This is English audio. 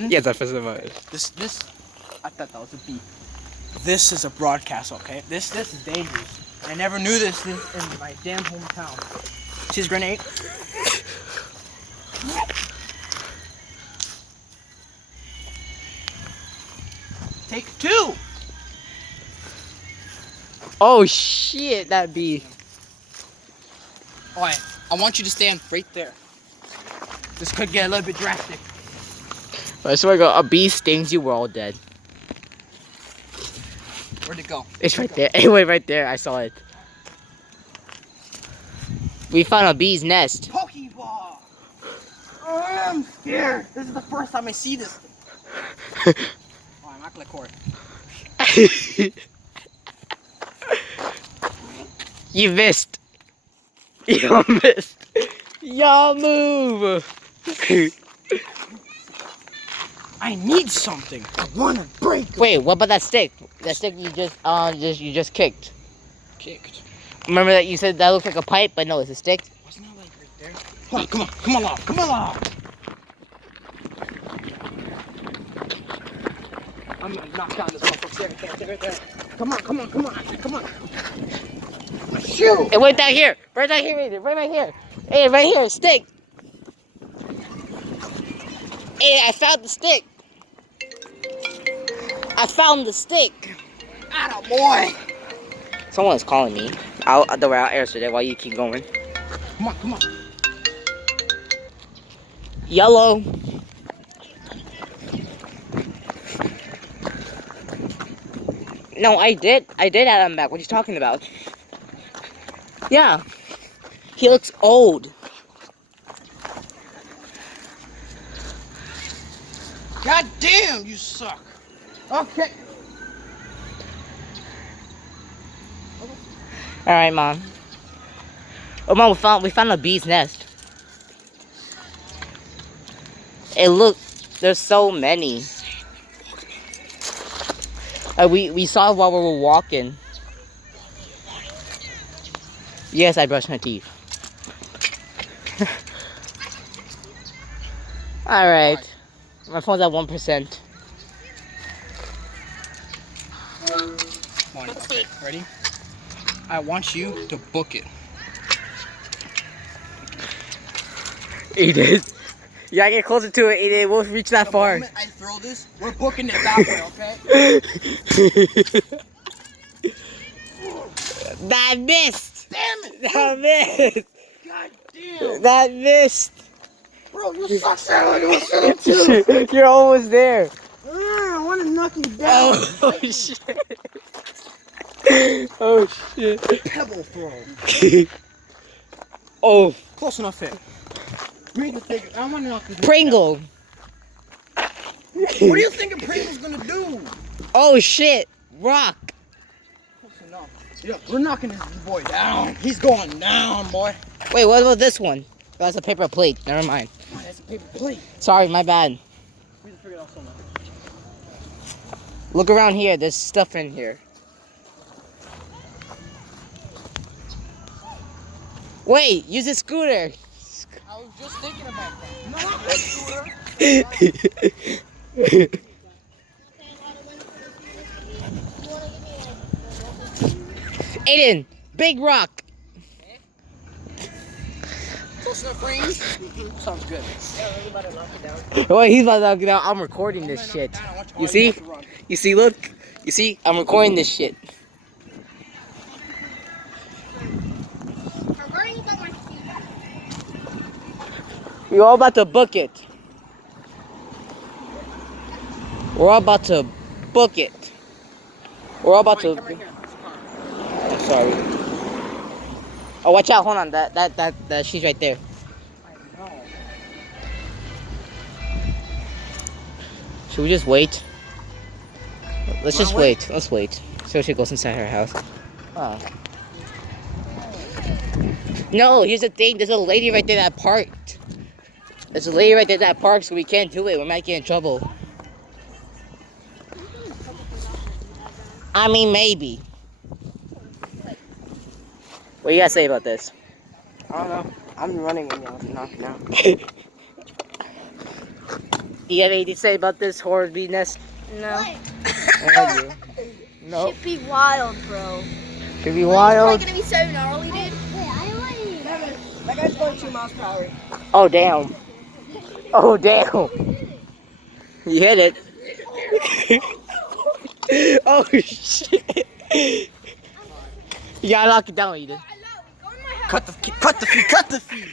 Yes, I pressed the button. This, I thought that was a bee. This is a broadcast, okay? This is dangerous. I never knew this in my damn hometown. See this grenade? Take two. Oh shit, that bee. Alright, I want you to stand right there. This could get a little bit drastic. I swear to God, a bee stings you, we're all dead. Where'd it go? It's right there. Anyway, right there. I saw it. We found a bee's nest. Pokeball! Oh, I'm scared. This is the first time I see this. Oh, I'm not gonna record. You missed. You missed. Y'all move. I need something. I wanna break it. Wait, what about that stick? That stick you just kicked. Kicked. Remember that you said that looked like a pipe, but no, it's a stick. Wasn't that like right there? Come on, come along. I'm gonna knock down this motherfucker. Right there. Come on. Shoot! It went down here. Right down here, right here. Hey, right here, stick. Hey, I found the stick. I found the stick. Atta boy! Someone's calling me. I'll answer that while you keep going. Come on. Yellow. No, I did add him back. What are you talking about? Yeah. He looks old. God damn, you suck. Okay. All right, Mom. Oh, Mom, we found a bee's nest. Hey, look, there's so many. We saw it while we were walking. Yes, I brushed my teeth. All right. My phone's at 1%. Morning. Okay, ready? I want you to book it. He did. Yeah, get closer to it. It won't reach that far. The moment I throw this, we're booking it that way, okay? That missed. Damn it! That missed. God damn! That missed. Bro, you suck, Sarah. You're almost there. I want to knock you down. Oh shit. Oh shit. Pebble throw. Oh. Close enough hit. Read the thing. I want to knock you down. Pringle. What do you think a Pringle's gonna do? Oh shit. Rock. Close enough. Yeah, we're knocking this boy down. He's going down, boy. Wait, what about this one? That's a paper plate. Never mind. Oh, that's a paper plate. Sorry, my bad. We need to figure it out somewhere. Look around here. There's stuff in here. Wait, use a scooter. I was just thinking about that. No, scooter. Aiden, big rock. Close enough range. Sounds good. Wait, he's about to knock it out. I'm recording this shit. You see? You see, look. You see? I'm recording this shit. We're all about to book it. We're all about to book it. We're all about to. I'm sorry. Oh, watch out! Hold on. That she's right there. I know. Should we just wait? Let's just wait. Let's wait. So she goes inside her house. Oh. No, here's the thing. There's a lady right there that parked. There's a lady right there that parked, so we can't do it. We might get in trouble. I mean, maybe. What do you guys say about this? I don't know. I'm running when y'all knocking out. Do you have anything to say about this horror bee nest? No. No. Should be wild, bro. Should be It's wild. probably gonna be so gnarly, dude. That guy's going 2 miles per hour. Oh damn. Oh damn. You hit it. Oh shit. You gotta lock it down, Eden. Cut the feed.